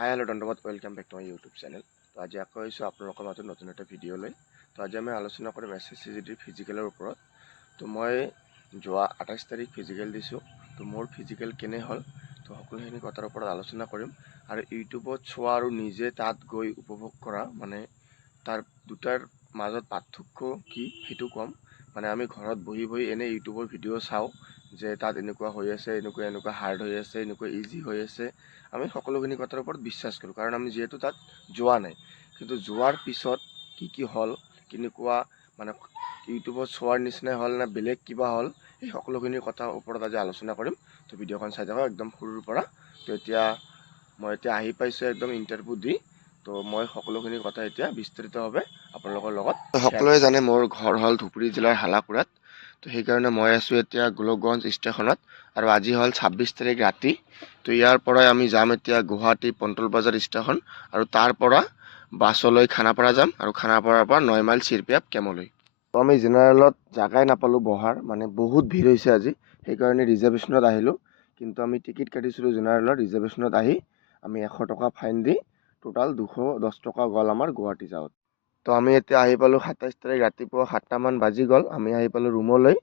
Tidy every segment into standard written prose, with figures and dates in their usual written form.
হাই hello' ধন্যবাদ welcome back to my YouTube channel. তো আজি আকৌ আহিছোঁ আপোনালোকৰ মাজত নতুন এটা ভিডিঅ' লৈ। তো আজি আমি আলোচনা কৰিম SSCGDৰ ফিজিকেলৰ ওপৰত। তো মই যোৱা 28 তাৰিখ ফিজিকেল দিছোঁ। তো মোৰ ফিজিকেল কেনে হ'ল তো সকলোখিনি কথাৰ ওপৰত আলোচনা কৰিম। আৰু ইউটিউবত চোৱা আৰু নিজে তাত গৈ উপভোগ কৰা মানে তাৰ দুটাৰ মাজত পাৰ্থক্য কি সেইটো ক'ম। মানে আমি ঘৰত বহি বহি এনে ইউটিউবৰ ভিডিঅ' চাওঁ যে তাত এনেকুৱা হৈ আছে, এনেকুৱা হাৰ্ড হৈ আছে, এনেকুৱা ইজি হৈ আছে। আমি সকলোখিনি কথাৰ ওপৰত বিশ্বাস কৰোঁ, কাৰণ আমি যিহেতু তাত যোৱা নাই। কিন্তু যোৱাৰ পিছত কি হ'ল, কেনেকুৱা মানে ইউটিউবত চোৱাৰ নিচিনাই হ'ল নে বেলেগ কিবা হ'ল, এই সকলোখিনি কথাৰ ওপৰত আজি আলোচনা কৰিম। তো ভিডিঅ'খন চাই থাকক একদম সৰুৰ পৰা। তো মই এতিয়া আহি পাইছোঁ একদম ইণ্টাৰভিউ দি। তো মই সকলোখিনি কথা এতিয়া বিস্তাৰিতভাৱে আপোনালোকৰ লগত সকলোৱে জানে মোৰ ঘৰ হ'ল ধুবুৰী জিলাৰ হালাকুৰাত। তো সেইকাৰণে মই আছোঁ এতিয়া গোলকগঞ্জ ষ্টেচনত। আৰু আজি হ'ল 26 তাৰিখ ৰাতি। তো ইয়াৰ পৰাই আমি যাম এতিয়া গুৱাহাটী পণ্টল বজাৰ ষ্টেচন, আৰু তাৰ পৰা বাছলৈ খানাপাৰা যাম, আৰু খানাপাৰাৰ পৰা 9 মাইল চিৰপিয়াপ কেমলৈ। তো আমি জেনেৰেলত জাগাই নাপালোঁ বহাৰ, মানে বহুত ভিৰ হৈছে আজি, সেইকাৰণে ৰিজাৰ্ভেশ্যনত আহিলোঁ। কিন্তু আমি টিকেট কাটিছিলোঁ জেনেৰেলৰ, ৰিজাৰ্ভেশ্যনত আহি আমি 100 টকা ফাইন দি টোটাল 210 টকা গ'ল আমাৰ গুৱাহাটী যাওঁত। তো আমি এতিয়া আহি পালোঁ 27 তাৰিখ ৰাতিপুৱা 7টামান বাজি গ'ল, আমি আহি পালোঁ ৰুমলৈ।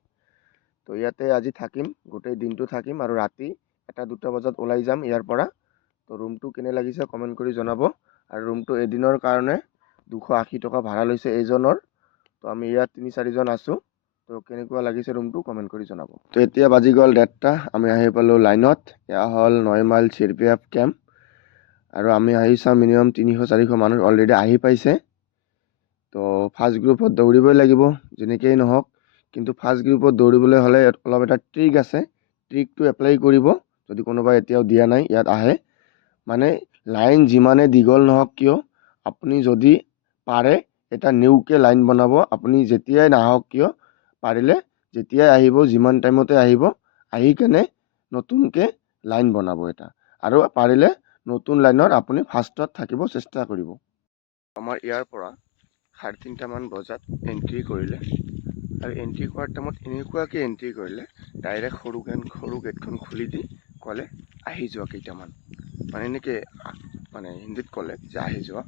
তো ইয়াতে আজি থাকিম, গোটেই দিনটো থাকিম, আৰু ৰাতি 1-2 বজাত ওলাই যাম ইয়াৰ পৰা। তো ৰুমটো কেনে লাগিছে কমেণ্ট কৰি জনাব। আৰু ৰুমটো এদিনৰ কাৰণে 280 টকা ভাড়া লৈছে এজনৰ। তো আমি ইয়াত 3-4 জন আছোঁ। তো কেনেকুৱা লাগিছে ৰুমটো কমেণ্ট কৰি জনাব। তো এতিয়া বাজি গ'ল 1:30, আমি আহি পালোঁ লাইনত। এয়া হ'ল 9 মাইল চিৰপিয়াপ কেম্প। আৰু আমি আহি চাওঁ মিনিমাম 300-400 মানুহ অলৰেডি আহি পাইছে। তো ফাৰ্ষ্ট গ্ৰুপত দৌৰিবই লাগিব যেনেকেই নহওক, কিন্তু ফাৰ্ষ্ট গ্ৰুপত দৌৰিবলৈ হ'লে অলপ এটা ট্ৰিক আছে, ট্ৰিকটো এপ্লাই কৰিব যদি কোনোবাই এতিয়াও দিয়া নাই ইয়াত আহে। মানে লাইন যিমানে দীঘল নহওক কিয়, আপুনি যদি পাৰে এটা নিউকে লাইন বনাব। আপুনি যেতিয়াই নাহক কিয়, পাৰিলে যেতিয়াই আহিব, যিমান টাইমতে আহিব, আহি কেনে নতুনকৈ লাইন বনাব এটা। আৰু পাৰিলে নতুন লাইনত আপুনি ফাৰ্ষ্টত থাকিব চেষ্টা কৰিব। আমাৰ ইয়াৰ পৰা 3:30মান বজাত এণ্ট্ৰি কৰিলে, আৰু এণ্ট্ৰি কৰাৰ টাইমত এনেকুৱাকৈ এণ্ট্ৰি কৰিলে, ডাইৰেক্ট সৰু গেটখন খুলি দি ক'লে আহি যোৱা কেইটামান, মানে এনেকৈ মানে হিন্দীত ক'লে যে আহি যোৱা।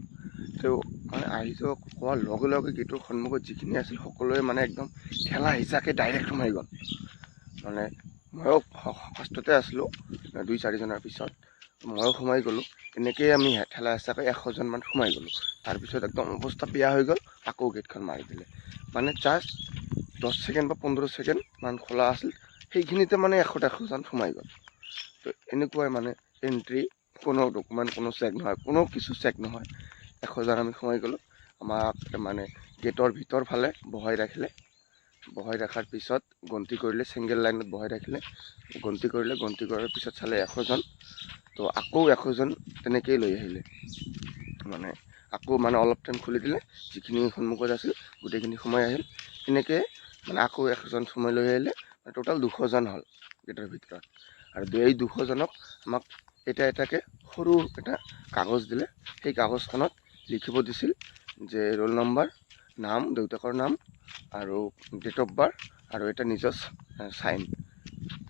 তো মানে আহি যোৱা কোৱাৰ লগে লগে গেটৰ সন্মুখত যিখিনি আছিল সকলোৱে মানে একদম ঠেলা হিচাকৈ ডাইৰেক্ট সোমাই গ'ল। মানে ময়ো ফাৰ্ষ্টতে আছিলোঁ, 2-4 জনৰ পিছত ময়ো সোমাই গ'লোঁ। এনেকৈয়ে আমি ঠেলা হেঁচাকৈ 100 জনমান সোমাই গ'লোঁ। তাৰপিছত একদম অৱস্থা বেয়া হৈ গ'ল, আকৌ গেটখন মাৰি দিলে। মানে জাষ্ট 10 ছেকেণ্ড বা 15 ছেকেণ্ড মান খোলা আছিল, সেইখিনিতে মানে 100 জন সোমাই গ'ল। তো এনেকুৱাই মানে এণ্ট্ৰি, কোনো ডকুমেণ্ট কোনো চেক নহয়, কোনো কিছু চেক নহয়। 100 জন আমি সোমাই গ'লোঁ। আমাক মানে গেটৰ ভিতৰ ফালে বহাই ৰাখিলে। বহাই ৰখাৰ পিছত গন্তি কৰিলে, ছিংগল লাইনত বহাই ৰাখিলে, গন্তি কৰিলে। গন্তি কৰাৰ পিছত চালে 100 জন। তো আকৌ 100 জন তেনেকেই লৈ আহিলে। মানে আকৌ মানে অলপ টাইম খুলি দিলে, যিখিনি সন্মুখত আছিল গোটেইখিনি সোমাই আহিল। এনেকৈ মানে আকৌ 100 জন সোমাই লৈ আহিলে, টোটেল 200 জন হ'ল গেটৰ ভিতৰত। আৰু এই 200 জনক আমাক এটাকৈ সৰু এটা কাগজ দিলে। সেই কাগজখনত লিখিব দিছিল যে ৰোল নম্বৰ, নাম, দেউতাকৰ নাম, আৰু ডেট অফ বাৰ্থ, আৰু এটা নিজৰ চাইন,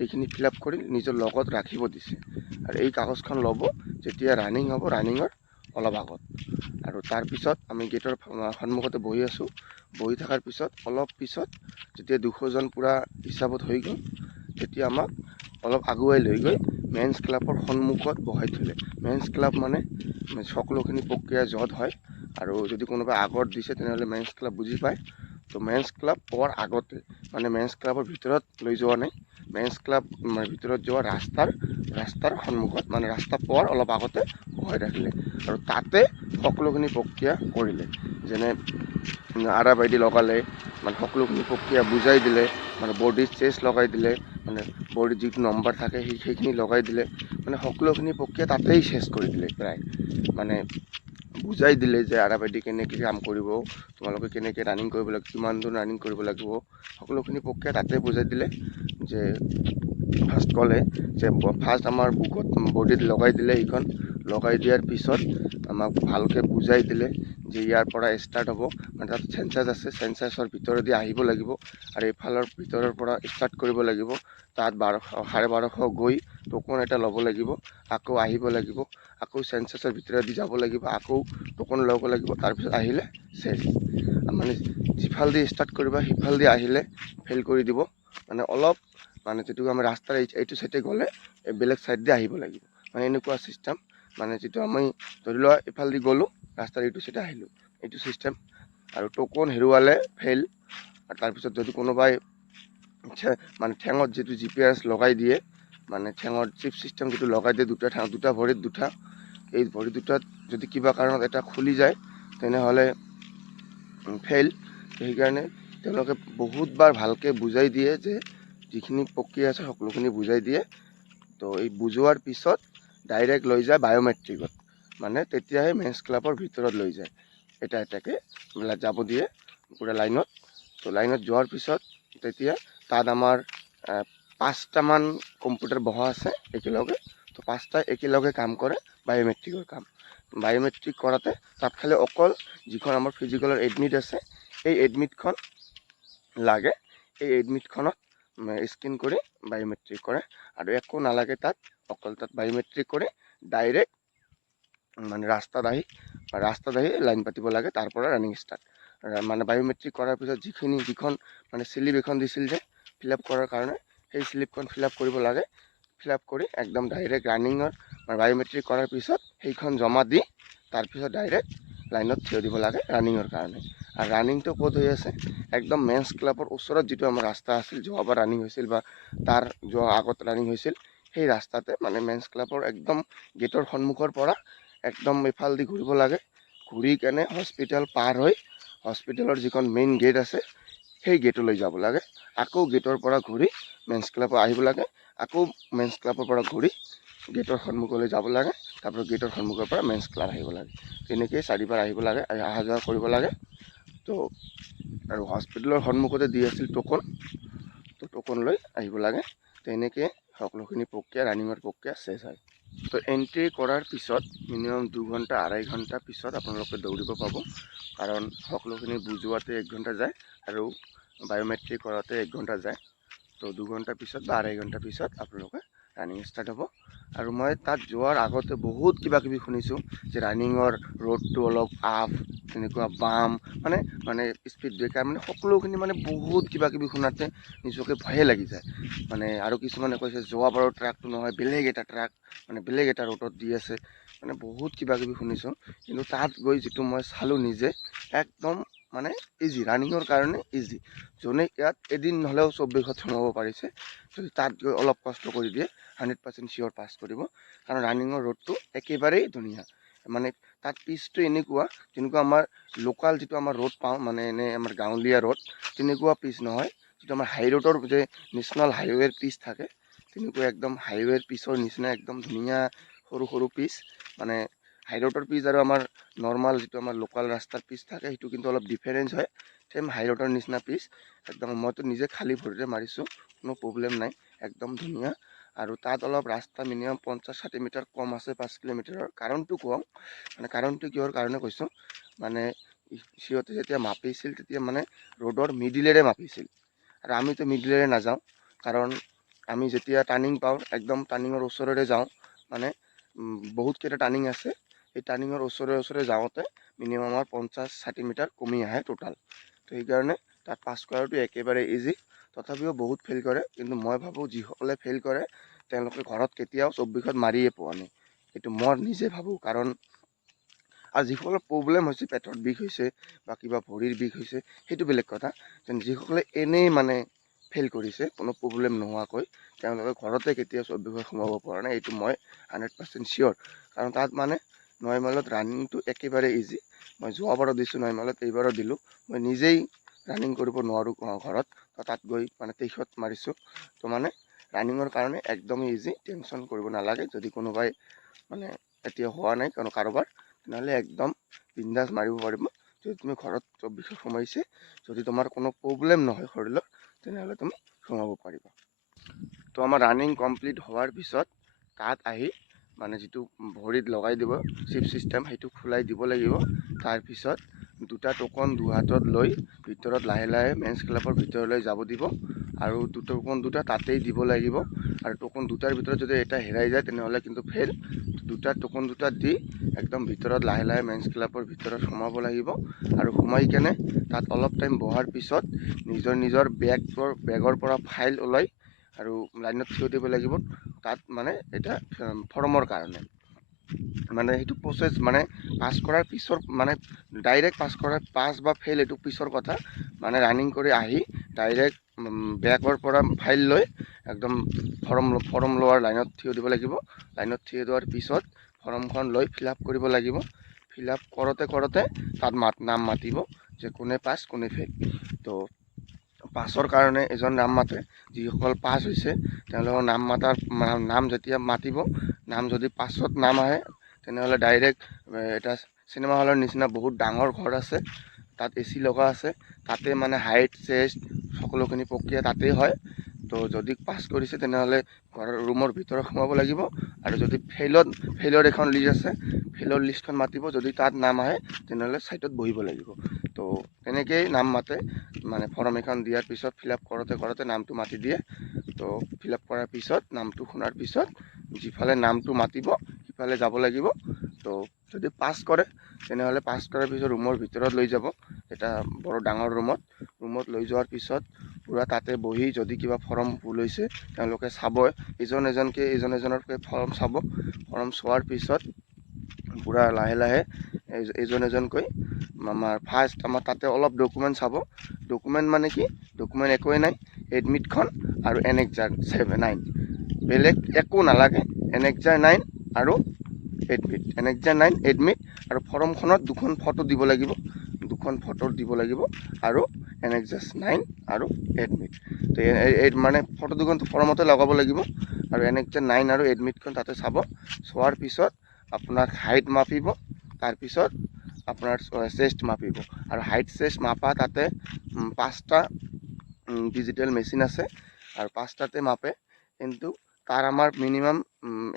এইখিনি ফিল আপ কৰি নিজৰ লগত ৰাখিব দিছে। আৰু এই কাগজখন ল'ব যেতিয়া ৰানিং হ'ব, ৰানিঙৰ অলপ আগত। আৰু তাৰপিছত আমি গেটৰ সন্মুখতে বহি আছোঁ। বহি থকাৰ পিছত অলপ পিছত যেতিয়া 200 জন পূৰা হিচাপত হৈ গ'ল, তেতিয়া আমাক অলপ আগুৱাই লৈ গৈ মেন্স ক্লাবৰ সন্মুখত বহাই থ'লে। মেন্স ক্লাব মানে সকলোখিনি প্ৰক্ৰিয়া য'ত হয়, আৰু যদি কোনোবাই আগত দিছে তেনেহ'লে মেন্স ক্লাব বুজি পায়। তো মেন্স ক্লাব পোৱাৰ আগতে, মানে মেন্স ক্লাবৰ ভিতৰত লৈ যোৱা নাই, মেন্স ক্লাব ভিতৰত যোৱা ৰাস্তাৰ সন্মুখত, মানে ৰাস্তা পোৱাৰ অলপ আগতে বহাই ৰাখিলে। আৰু তাতে সকলোখিনি প্ৰক্ৰিয়া কৰিলে, যেনে RFID লগালে, মানে সকলোখিনি প্ৰক্ৰিয়া বুজাই দিলে। মানে বডিৰ চেষ্ট লগাই দিলে, মানে বডিৰ যিটো নম্বৰ থাকে সেইখিনি লগাই দিলে। মানে সকলোখিনি প্ৰক্ৰিয়া তাতেই চেছ কৰি দিলে প্ৰায়। মানে বুজাই দিলে যে RFID কেনেকৈ কাম কৰিব, তোমালোকে কেনেকৈ ৰানিং কৰিব লাগিব, কিমান দূৰ ৰানিং কৰিব লাগিব, সকলোখিনি প্ৰক্ৰিয়া তাতে বুজাই দিলে। যে ফাৰ্ষ্ট ক'লে যে ফাৰ্ষ্ট আমাৰ বুকত বডিত লগাই দিলে, এইখন লগাই দিয়াৰ পিছত আমাক ভালকৈ বুজাই দিলে যে ইয়াৰ পৰা ষ্টাৰ্ট হ'ব। মানে তাত চেঞ্চাছ আছে, চেঞ্চাছৰ ভিতৰেদি আহিব লাগিব, আৰু এইফালৰ ভিতৰৰ পৰা ষ্টাৰ্ট কৰিব লাগিব। তাত 1200, 1250 গৈ টোকন এটা ল'ব লাগিব, আকৌ আহিব লাগিব, আকৌ চেঞ্চাছৰ ভিতৰেদি যাব লাগিব, আকৌ টোকন ল'ব লাগিব, তাৰপিছত আহিলে চেছ। মানে যিফালেদি ষ্টাৰ্ট কৰিবা সিফালেদি আহিলে ফেইল কৰি দিব। মানে অলপ মানে যিটো আমাৰ ৰাস্তাৰ এইটো চাইডে গ'লে বেলেগ চাইড দি আহিব লাগিব, মানে এনেকুৱা চিষ্টেম। মানে যিটো আমি ধৰি লোৱা ইফালেদি গ'লোঁ, ৰাস্তাৰ এইটো চাইডে আহিলোঁ, এইটো চিষ্টেম। আৰু টোকন হেৰুৱালে ফেইল। আৰু তাৰপিছত যদি কোনোবাই মানে ঠেঙত যিটো GPS লগাই দিয়ে, মানে ঠেঙৰ চিপ চিষ্টেম যিটো লগাই দিয়ে দুটা ভৰিত দুটা, এই ভৰি দুটাত যদি কিবা কাৰণত এটা খুলি যায় তেনেহ'লে ফেইল। সেইকাৰণে তেওঁলোকে বহুতবাৰ ভালকৈ বুজাই দিয়ে যে যিখিনি প্ৰক্ৰিয়া আছে সকলোখিনি বুজাই দিয়ে। তো এই বুজোৱাৰ পিছত ডাইৰেক্ট লৈ যায় বায়'মেট্ৰিকত, মানে তেতিয়াহে মেন্স ক্লাবৰ ভিতৰত লৈ যায়। এটা এটাকৈ যাব দিয়ে পুৰা লাইনত। তো লাইনত যোৱাৰ পিছত তেতিয়া তাত আমাৰ 5টামান কম্পিউটাৰ বহা আছে একেলগে। তো 5টা একেলগে কাম কৰে বায়'মেট্ৰিকৰ কাম। বায়'মেট্ৰিক কৰাতে তাত খালি অকল যিখন আমাৰ ফিজিকেলৰ এডমিট আছে, এই এডমিটখন লাগে। এই এডমিটখনত স্কেন কৰি বায়'মেট্ৰিক কৰে, আৰু একো নালাগে তাত, অকল তাত বায়'মেট্ৰিক কৰি ডাইৰেক্ট মানে ৰাস্তাত আহি লাইন পাতিব লাগে, তাৰ পৰা ৰানিং ষ্টাৰ্ট। মানে বায়'মেট্ৰিক কৰাৰ পিছত যিখন মানে স্লিপ এখন দিছিল যে ফিল আপ কৰাৰ কাৰণে, সেই স্লিপখন ফিল আপ কৰিব লাগে। ফিল আপ কৰি একদম ডাইৰেক্ট ৰানিঙৰ বায়'মেট্ৰিক কৰাৰ পিছত সেইখন জমা দি তাৰপিছত ডাইৰেক্ট লাইনত থিয় দিব লাগে ৰানিঙৰ কাৰণে। আৰু ৰানিংটো ক'ত হৈ আছে, একদম মেন্স ক্লাবৰ ওচৰত যিটো আমাৰ ৰাস্তা আছিল, যোৱাবাৰ ৰানিং হৈছিল বা তাৰ যোৱা আগত ৰানিং হৈছিল, সেই ৰাস্তাতে মানে মেন্স ক্লাবৰ একদম গেটৰ সন্মুখৰ পৰা একদম এইফালেদি ঘূৰিব লাগে। ঘূৰি কেনে হস্পিটেল পাৰ হৈ হস্পিটেলৰ যিখন মেইন গেট আছে সেই গেটলৈ যাব লাগে। আকৌ গেটৰ পৰা ঘূৰি মেন্স ক্লাবৰ আহিব লাগে, আকৌ মেন্স ক্লাবৰ পৰা ঘূৰি গেটৰ সন্মুখলৈ যাব লাগে, তাৰপিছত গেটৰ সন্মুখৰ পৰা মেন্স ক্লাব আহিব লাগে। তেনেকৈ 4বাৰ আহিব লাগে, অহা যোৱা কৰিব লাগে। তো আৰু হস্পিটেলৰ সন্মুখতে দি আছিল টোকন, তো টোকন লৈ আহিব লাগে। তেনেকৈ সকলোখিনি প্ৰক্ৰিয়া ৰানিঙৰ প্ৰক্ৰিয়া চেছ হয়। তো এণ্ট্ৰি কৰাৰ পিছত মিনিমাম 2 ঘণ্টা 2.5 ঘণ্টা পিছত আপোনালোকে দৌৰিব পাব, কাৰণ সকলোখিনি বুজোৱাতে 1 ঘণ্টা যায় আৰু বায়'মেট্ৰিক কৰাতে 1 ঘণ্টা যায়। তো 2 ঘণ্টা পিছত বা 2.5 ঘণ্টা পিছত আপোনালোকে ৰানিং ষ্টাৰ্ট হ'ব। আৰু মই তাত যোৱাৰ আগতে বহুত কিবা কিবি শুনিছোঁ যে ৰানিঙৰ ৰোডটো অলপ আপ, তেনেকুৱা বাম, মানে স্পীড ব্ৰেকাৰ, মানে সকলোখিনি মানে বহুত কিবা কিবি শুনাতে নিজকে ভয়ে লাগি যায়। মানে আৰু কিছুমানে কৈছে যোৱাবাৰৰ ট্ৰাকটো নহয়, বেলেগ এটা ট্ৰাক, মানে বেলেগ এটা ৰোডত দি আছে, মানে বহুত কিবা কিবি শুনিছোঁ। কিন্তু তাত গৈ যিটো মই চালোঁ নিজে, একদম মানে ইজি, ৰানিঙৰ কাৰণে ইজি। যোনে ইয়াত এদিন নহ'লেও 24ত সোমাব পাৰিছে, যদি তাত গৈ অলপ কষ্ট কৰি দিয়ে 100% চিয়'ৰ পাছ কৰিব। কাৰণ ৰানিঙৰ ৰোডটো একেবাৰেই ধুনীয়া। মানে তাত পিচটো এনেকুৱা, যেনেকুৱা আমাৰ লোকেল যিটো আমাৰ ৰোড পাওঁ, মানে এনে আমাৰ গাঁৱলীয়া ৰোড, তেনেকুৱা পিচ নহয়। যিটো আমাৰ হাই ৰোডৰ যে নেশ্যনেল হাইৱেৰ পিচ থাকে, তেনেকুৱা একদম হাইৱেৰ পিচৰ নিচিনা একদম ধুনীয়া সৰু সৰু পিচ। মানে হাই ৰোডৰ পিচ আৰু আমাৰ নৰ্মাল যিটো আমাৰ লোকেল ৰাস্তাৰ পিচ থাকে, সেইটো কিন্তু অলপ ডিফাৰেঞ্চ হয়। ছেম হাই ৰোডৰ নিচিনা পিচ একদম। মইতো নিজে খালী ভৰিৰে মাৰিছোঁ, কোনো প্ৰব্লেম নাই, একদম ধুনীয়া। আৰু তাত অলপ ৰাস্তা মিনিমাম 50-60 মিটাৰ কম আছে 5 কিলোমিটাৰৰ। কাৰণটো কওঁ, মানে কাৰণটো কিহৰ কাৰণে কৈছোঁ, মানে সিহঁতে যেতিয়া মাপিছিল তেতিয়া মানে ৰোডৰ মিডিলেৰে মাপিছিল, আৰু আমিতো মিডিলেৰে নাযাওঁ। কাৰণ আমি যেতিয়া টাৰ্ণিং পাওঁ, একদম টাৰ্ণিঙৰ ওচৰৰে যাওঁ, মানে বহুতকেইটা টাৰ্ণিং আছে, এই টাৰ্ণিঙৰ ওচৰে যাওঁতে মিনিমাম আমাৰ 50-60 মিটাৰ কমি আহে টোটাল। তো সেইকাৰণে তাত পাছ কৰাটো একেবাৰে ইজি। তথাপিও বহুত ফেইল কৰে, কিন্তু মই ভাবোঁ যিসকলে ফেইল কৰে তেওঁলোকে ঘৰত কেতিয়াও 24ত মাৰিয়ে পোৱা নাই, এইটো মই নিজে ভাবোঁ। কাৰণ আৰু যিসকলৰ প্ৰব্লেম হৈছে, পেটৰ বিষ হৈছে বা কিবা ভৰিৰ বিষ হৈছে, সেইটো বেলেগ কথা। যেন যিসকলে এনেই মানে ফেইল কৰিছে কোনো প্ৰব্লেম নোহোৱাকৈ, তেওঁলোকে ঘৰতে কেতিয়াও 24ত সোমাব পৰা নাই, এইটো মই 100% চিয়'ৰ। কাৰণ তাত মানে 9 মাইলত ৰানিংটো একেবাৰে ইজি। মই যোৱাবাৰো দিছোঁ 9 মাইলত, এইবাৰো দিলোঁ। মই নিজেই ৰানিং কৰিব নোৱাৰোঁ ঘৰত, তো তাত গৈ মানে 23ত মাৰিছোঁ। তো মানে ৰানিঙৰ কাৰণে একদমেই ইজি, টেনশ্যন কৰিব নালাগে। যদি কোনোবাই মানে এতিয়া হোৱা নাই কাৰোবাৰ, তেনেহ'লে একদম বিন্দাছ মাৰিব পাৰিব। যদি তুমি ঘৰত 24ত সোমাইছে, যদি তোমাৰ কোনো প্ৰব্লেম নহয় শৰীৰৰ, তেনেহ'লে তুমি সোমাব পাৰিবা। তো আমাৰ ৰানিং কমপ্লিট হোৱাৰ পিছত তাত আহি মানে যিটো ভৰিত লগাই দিব চিপ চিষ্টেম, সেইটো খোলাই দিব লাগিব। তাৰপিছত 2টা টোকন 2 হাতত লৈ ভিতৰত লাহে লাহে মেন্স ক্লাবৰ ভিতৰলৈ যাব দিব। আৰু টোকন দুটা তাতেই দিব লাগিব আৰু টোকন দুটাৰ ভিতৰত যদি এটা হেৰাই যায় তেনেহ'লে কিন্তু ফেইল। টোকন দুটা দি একদম ভিতৰত লাহে লাহে মেন্স ক্লাবৰ ভিতৰত সোমাব লাগিব আৰু সোমাই কেনে তাত অলপ টাইম বহাৰ পিছত নিজৰ বেগৰ পৰা ফাইল ওলাই আৰু লাইনত থিয় দিব লাগিব তাত মানে এটা ফৰ্মৰ কাৰণে। মানে সেইটো প্ৰচেছ মানে পাছ কৰাৰ পিছৰ মানে ডাইৰেক্ট পাছ বা ফেইল এইটো পিছৰ কথা। মানে ৰানিং কৰি আহি ডাইৰেক্ট বেগৰ পৰা ফাইল লৈ একদম ফৰ্ম লোৱাৰ লাইনত থিয় দিব লাগিব। লাইনত থিয় দিয়াৰ পিছত ফৰ্মখন লৈ ফিল আপ কৰিব লাগিব। ফিল আপ কৰোঁতে তাত নাম মাতিব যে কোনে পাছ কোনে ফেইল। তো পাছৰ কাৰণে এজন নাম মাতে, যিসকল পাছ হৈছে তেওঁলোকৰ নাম যেতিয়া মাতিব, নাম যদি পাছত নাম আহে তেনেহ'লে ডাইৰেক্ট এটা চিনেমা হলৰ নিচিনা বহুত ডাঙৰ ঘৰ আছে, তাত AC লগা আছে, তাতে মানে হাইট চেষ্ট সকলোখিনি প্ৰক্ৰিয়া তাতেই হয়। তো যদি পাছ কৰিছে তেনেহ'লে ঘৰৰ ৰুমৰ ভিতৰত সোমাব লাগিব আৰু যদি ফেইলৰ এখন লিষ্ট আছে, ফেইলৰ লিষ্টখন মাতিব, যদি তাত নাম আহে তেনেহ'লে ছাইডত বহিব লাগিব। তো তেনেকেই নাম মাতে, মানে ফৰ্ম এখন দিয়াৰ পিছত ফিল আপ কৰোঁতে নামটো মাতি দিয়ে। তো ফিল আপ কৰাৰ পিছত নামটো শুনাৰ পিছত যিফালে নামটো মাতিব সিফালে যাব লাগিব। তো যদি পাছ কৰে তেনেহ'লে পাছ কৰাৰ পিছত ৰুমৰ ভিতৰত লৈ যাব, এটা বৰ ডাঙৰ ৰুমত লৈ যোৱাৰ পিছত পূৰা তাতে বহি যদি কিবা ফৰ্ম ভুল হৈছে তেওঁলোকে চাব, এজন এজনকৈ ফৰ্ম চাব। ফৰ্ম চোৱাৰ পিছত পূৰা লাহে লাহে এজনকৈ আমাৰ তাতে অলপ ডকুমেণ্ট চাব। ডকুমেণ্ট মানে কি, ডকুমেণ্ট একোৱেই নাই, এডমিটখন আৰু এনেক্সাৰ 9, বেলেগ একো নালাগে। এনেক্সাৰ 9 আৰু এনেক্সাৰ 9 এডমিট আৰু ফৰ্মখনত দুখন ফটো দিব লাগিব, আৰু এনেক্সাৰ 9 আৰু এডমিট। তো মানে ফটো দুখন ফৰ্মতে লগাব লাগিব আৰু এনেক্সাৰ 9 আৰু এডমিটখন তাতে চাব। চোৱাৰ পিছত আপোনাৰ হাইট মাপিব, তাৰপিছত আপোনাৰ চেষ্ট মাপিব আৰু হাইট চেষ্ট মাপা তাতে 5টা ডিজিটেল মেচিন আছে আৰু 5টাতে মাপে। কিন্তু তাৰ আমাৰ মিনিমাম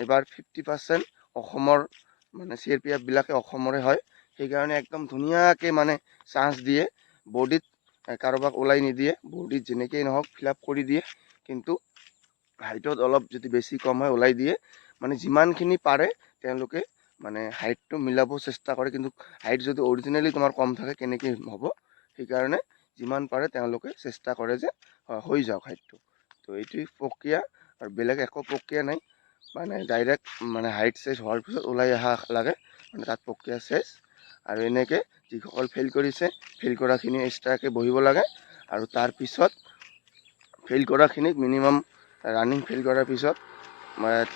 এবাৰ 50% অসমৰ মানে CRPF বিলাকে অসমৰে হয়, সেইকাৰণে একদম ধুনীয়াকৈ মানে চান্স দিয়ে। বডিত কাৰোবাক ওলাই নিদিয়ে, বডিত যেনেকেই নহওক ফিল আপ কৰি দিয়ে, কিন্তু হাইটত অলপ যদি বেছি কম হয় ওলাই দিয়ে। মানে যিমানখিনি পাৰে তেওঁলোকে মানে হাইটটো মিলাব চেষ্টা কৰে, কিন্তু হাইট যদি অৰিজিনেলি তোমাৰ কম থাকে কেনেকৈ হ'ব, সেইকাৰণে যিমান পাৰে তেওঁলোকে চেষ্টা কৰে যে হৈ যাওক হাইটটো। তো এইটোৱেই প্ৰক্ৰিয়া আৰু বেলেগ একো প্ৰক্ৰিয়া নাই, মানে ডাইৰেক্ট মানে হাইট চেষ্ট হোৱাৰ পিছত ওলাই অহা লাগে, মানে তাত প্ৰক্ৰিয়া চেছ। আৰু এনেকৈ যিসকল ফেইল কৰিছে ফেইল কৰাখিনি এক্সট্ৰাকৈ বহিব লাগে আৰু তাৰপিছত ফেইল কৰাখিনিক মিনিমাম ৰানিং ফেইল কৰাৰ পিছত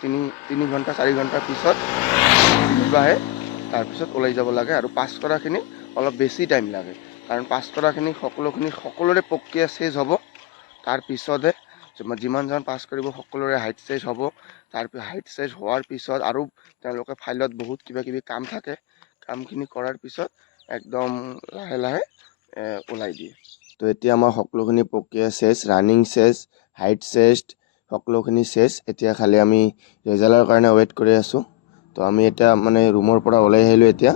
3 ঘণ্টা 4 ঘণ্টাৰ পিছত আহে, তাৰপিছত ওলাই যাব লাগে। আৰু পাছ কৰাখিনি অলপ বেছি টাইম লাগে, কাৰণ পাছ কৰাখিনি সকলোৰে প্ৰক্ৰিয়া চেছ হ'ব। তাৰপিছতহে যিমানজন পাছ কৰিব সকলোৰে হাইট চেছ হ'ব। হাইট চেছ হোৱাৰ পিছত আৰু তেওঁলোকে ফাইলত বহুত কিবা কিবি কাম থাকে, কামখিনি কৰাৰ পিছত একদম লাহে লাহে ওলাই দিয়ে। তো এতিয়া আমাৰ সকলোখিনি প্ৰক্ৰিয়া চেছ, ৰানিং চেছ, হাইট চেষ্ট সকলোখিনি চেছ। এতিয়া খালি আমি ৰিজাল্টৰ কাৰণে ৱেইট কৰি আছোঁ। তো আমি এতিয়া মানে ৰুমৰ পৰা ওলাই আহিলোঁ এতিয়া।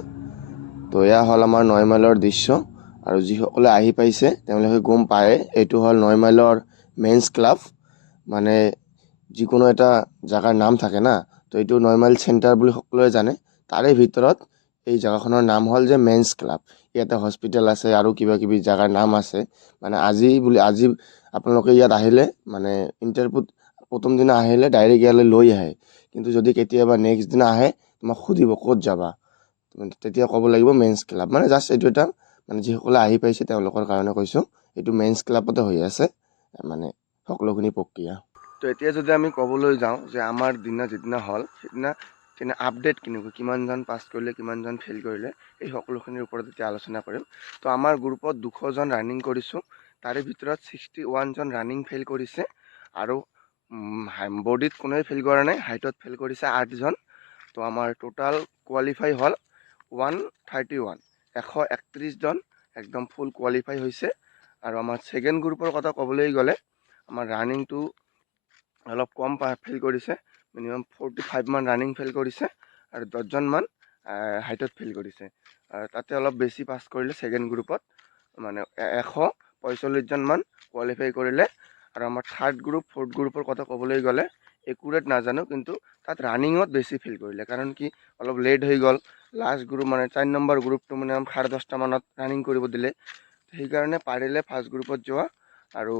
তো এয়া হ'ল আমাৰ 9 মাইলৰ দৃশ্য, আৰু যিসকলে আহি পাইছে তেওঁলোকে গম পায় এইটো হ'ল 9 মাইলৰ মেন্স ক্লাব। মানে যিকোনো এটা জেগাৰ নাম থাকে না, তো এইটো 9 মাইল চেণ্টাৰ বুলি সকলোৱে জানে। তাৰে ভিতৰত এই জেগাখনৰ নাম হ'ল যে মেন্স ক্লাব। ইয়াতে হস্পিটেল আছে আৰু কিবা কিবি জেগাৰ নাম আছে। মানে আজি আপোনালোকে ইয়াত আহিলে মানে ইণ্টাৰভিউত প্ৰথম দিনা আহিলে ডাইৰেক্ট ইয়ালৈ লৈ আহে, কিন্তু যদি কেতিয়াবা নেক্সট দিনা আহে তোমাক সুধিব ক'ত যাবা, তেতিয়া ক'ব লাগিব মেন্স ক্লাব। মানে জাষ্ট এইটো এটা মানে যিসকলে আহি পাইছে তেওঁলোকৰ কাৰণে কৈছোঁ, এইটো মেন্স ক্লাবতে হৈ আছে মানে সকলোখিনি প্ৰক্ৰিয়া। তো এতিয়া যদি আমি ক'বলৈ যাওঁ যে আমাৰ যিদিনা হ'ল সেইদিনা আপডেট কেনেকুৱা, কিমানজন পাছ কৰিলে কিমানজন ফেইল কৰিলে, এই সকলোখিনিৰ ওপৰত এতিয়া আলোচনা কৰিম। তো আমাৰ গ্ৰুপত 200জন ৰানিং কৰিছোঁ, তাৰে ভিতৰত 61জন ৰানিং ফেইল কৰিছে আৰু বডিত কোনোৱে ফেইল কৰা নাই, হাইটত ফেইল কৰিছে 8জন। তো আমাৰ টোটাল কোৱালিফাই হ'ল 131জন একদম ফুল কোৱালিফাই হৈছে। আৰু আমাৰ ছেকেণ্ড গ্ৰুপৰ কথা ক'বলৈ গ'লে আমাৰ ৰানিংটো অলপ কম ফেইল কৰিছে, মিনিমাম 45 মান ৰানিং ফেইল কৰিছে আৰু 10জন মান হাইটত ফেইল কৰিছে। আৰু তাতে অলপ বেছি পাছ কৰিলে ছেকেণ্ড গ্ৰুপত, মানে 145জন মান কোৱালিফাই কৰিলে আৰু আমাৰ থাৰ্ড গ্ৰুপ ফ'ৰ্থ গ্ৰুপৰ কথা ক'বলৈ গ'লে একুৰেট নাজানো, কিন্তু তাত ৰানিঙত বেছি ফিল কৰিলে, কাৰণ কি অলপ লেট হৈ গ'ল। লাষ্ট গ্ৰুপ মানে 4 নম্বৰ গ্ৰুপটো মানে 10:30 মানত ৰানিং কৰিব দিলে। সেইকাৰণে পাৰিলে ফাৰ্ষ্ট গ্ৰুপত যোৱা আৰু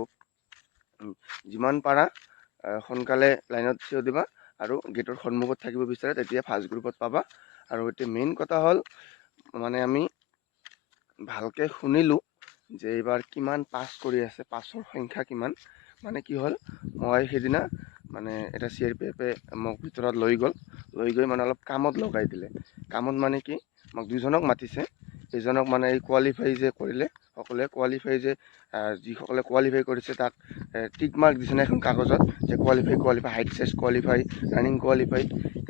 যিমান পাৰা সোনকালে লাইনত থিয় দিবা আৰু গেটৰ সন্মুখত থাকিব বিচাৰে, তেতিয়া ফাৰ্ষ্ট গ্ৰুপত পাবা। আৰু এতিয়া মেইন কথা হ'ল মানে আমি ভালকৈ শুনিলোঁ যে এইবাৰ কিমান পাছ কৰি আছে, পাছৰ সংখ্যা কিমান। মানে কি হ'ল, মই সেইদিনা মানে এটা CRPF মোক ভিতৰত লৈ গৈ মানে অলপ কামত লগাই দিলে। কামত মানে কি, মোক দুজনক মাতিছে। এজনক মানে এই কোৱালিফাই যে কৰিলে সকলোৱে, কোৱালিফাই যে যিসকলে কোৱালিফাই কৰিছে তাক টিক মাৰ্ক দিছে না এখন কাগজত যে কোৱালিফাই হাইট চেষ্ট কোৱালিফাই, ৰানিং কোৱালিফাই।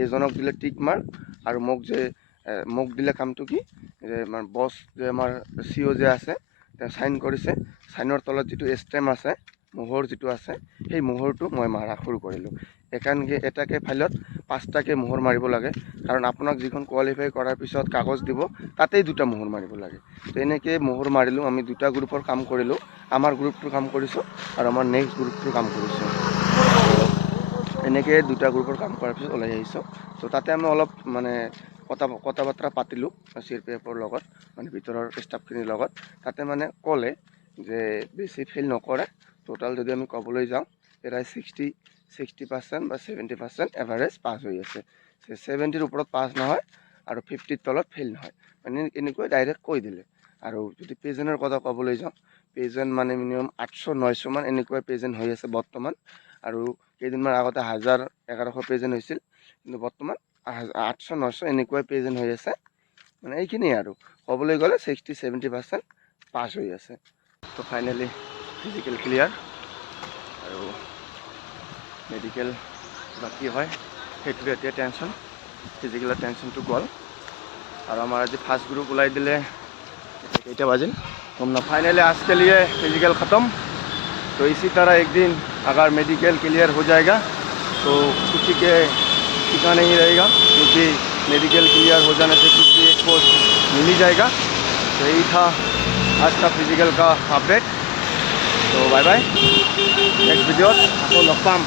এজনক দিলে টিক মাৰ্ক আৰু মোক দিলে কামটো কি, যে আমাৰ বছ যে আমাৰ CO যে আছে তেওঁ চাইন কৰিছে, চাইনৰ তলত যিটো ষ্টেম্প আছে, মোহৰ যিটো আছে, সেই মোহৰটো মই মাৰা শুৰু কৰিলোঁ। এটাকে ফাইলত 5টাকৈ মোহৰ মাৰিব লাগে, কাৰণ আপোনাক যিখন কোৱালিফাই কৰাৰ পিছত কাগজ দিব তাতেই 2টা মোহৰ মাৰিব লাগে। তো এনেকৈ মোহৰ মাৰিলোঁ। আমি 2টা গ্ৰুপৰ কাম কৰিলোঁ, আমাৰ গ্ৰুপটোৰ কাম কৰিছোঁ আৰু আমাৰ নেক্সট গ্ৰুপটোৰ কাম কৰিছোঁ। এনেকৈ 2টা গ্ৰুপৰ কাম কৰাৰ পিছত ওলাই আহিছোঁ। তো তাতে আমি অলপ মানে কথা বতৰা পাতিলোঁ CRPFৰ লগত, মানে ভিতৰৰ ষ্টাফখিনিৰ লগত। তাতে মানে ক'লে যে বেছি ফেইল নকৰে, টোটাল যদি আমি ক'বলৈ যাওঁ প্ৰায় 60% বা 70% এভাৰেজ পাছ হৈ আছে। 70ৰ ওপৰত পাছ নহয় আৰু 50ৰ তলত ফেইল নহয়, মানে এনেকৈ ডাইৰেক্ট কৈ দিলে। আৰু যদি প্ৰেজেণ্টৰ কথা ক'বলৈ যাওঁ, প্ৰেজেণ্ট মানে মিনিমাম 800-900 মান এনেকুৱা প্ৰেজেণ্ট হৈ আছে বৰ্তমান। আৰু কেইদিনমান আগতে 1000-1100 প্ৰেজেণ্ট হৈছিল, কিন্তু বৰ্তমান 800-900 এনেকুৱাই প্ৰেজেণ্ট হৈ আছে। মানে এইখিনিয়ে আৰু ক'বলৈ গ'লে 60-70% পাছ হৈ আছে। তো ফাইনেলি ফিজিকেল ক্লিয়াৰ আৰু মেডিকেল বাকী হয়, সেইটোৱে এতিয়া টেনশ্যন। ফিজিকেলৰ টেনশ্যনটো গ'ল और हमारा जो फर्स्ट ग्रुप बुलाई दिले क्या बाजिल हम फाइनली आज के लिए फिजिकल ख़त्म। तो इसी तरह एक दिन अगर मेडिकल क्लियर हो जाएगा तो किसी के टिका नहीं रहेगा, क्योंकि मेडिकल क्लियर हो जाने से कुछ भी एक पोस्ट मिल ही जाएगा। तो यही था आज का फिजिकल का अपडेट। तो बाय बाय, नेक्स्ट वीडियो आपको लग पाम।